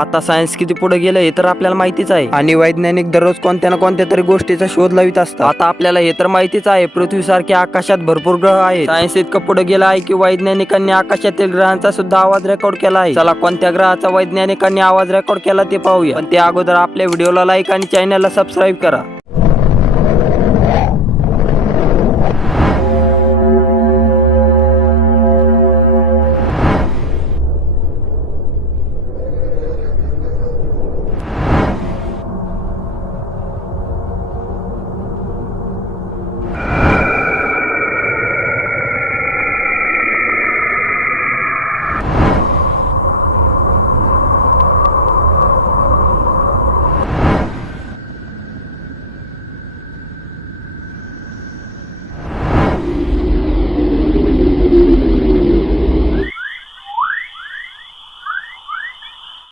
आता सायन्स किती पुढे गेलं हे तर आपल्याला माहितीच आहे आणि वैज्ञानिक दररोज कोणत्या ना कोणत्या तरी गोष्टीचा शोध लावित असतात। आता आपल्याला हे तर माहितीच आहे पृथ्वीसारख्या आकाशात भरपूर ग्रह आहेत। सायन्स इतकं पुढे गेलं आहे की वैज्ञानिकांनी आकाशातील ग्रहांचा सुद्धा आवाज रेकॉर्ड केला आहे। चला कोणत्या ग्रहाचा वैज्ञानिकांनी आवाज रेकॉर्ड केला ते पाहूया, पण त्या अगोदर आपल्या व्हिडिओला लाईक आणि चॅनलला सबस्क्राईब करा।